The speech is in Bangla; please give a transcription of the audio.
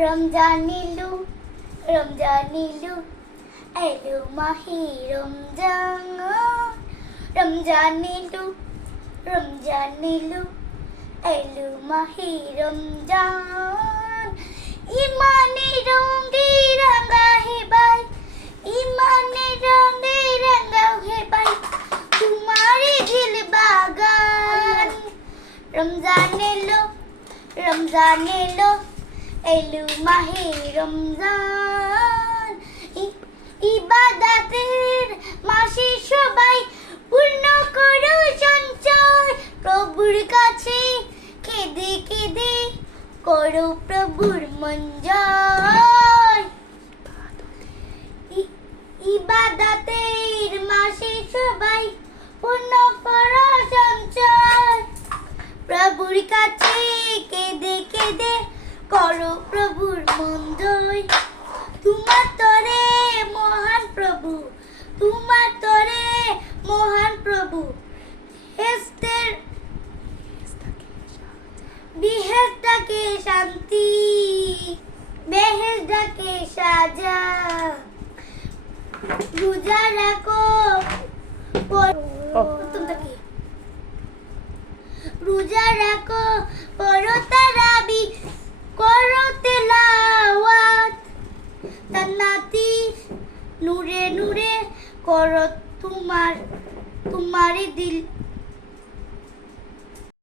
রমজান এলো রমজান এলো এলো মাহে রমজান রমজান এলো রমজান এলো এলো মাহে রমজান ইমানের রঙে রাঙা হে ভাই ইমানের রঙে রাঙাও হে ভাই তোমারে দিল বাগান রমজান এলো এলো মাহে রমজান ইবাদতের মাসে সবাই পূর্ণ করো সঞ্চয় প্রভুর কাছে কেঁদে কেঁদে করো প্রভুর মন জয় ইবাদতের মাসে সবাই পূর্ণ করো সঞ্চয় প্রভুর কাছে কেঁদে কেঁদে করো প্রভুর মন জয় তোমার তরে মহান প্রভু তোমার তরে মহান প্রভু বেহেশতাকে শান্তি বেহেশতাকে সাজা রোজা রাখো রোজা রাখো পড়ো তারাবি করো তেলাওয়াত জান্নাতি নূরে নূরে করো তোমার দিল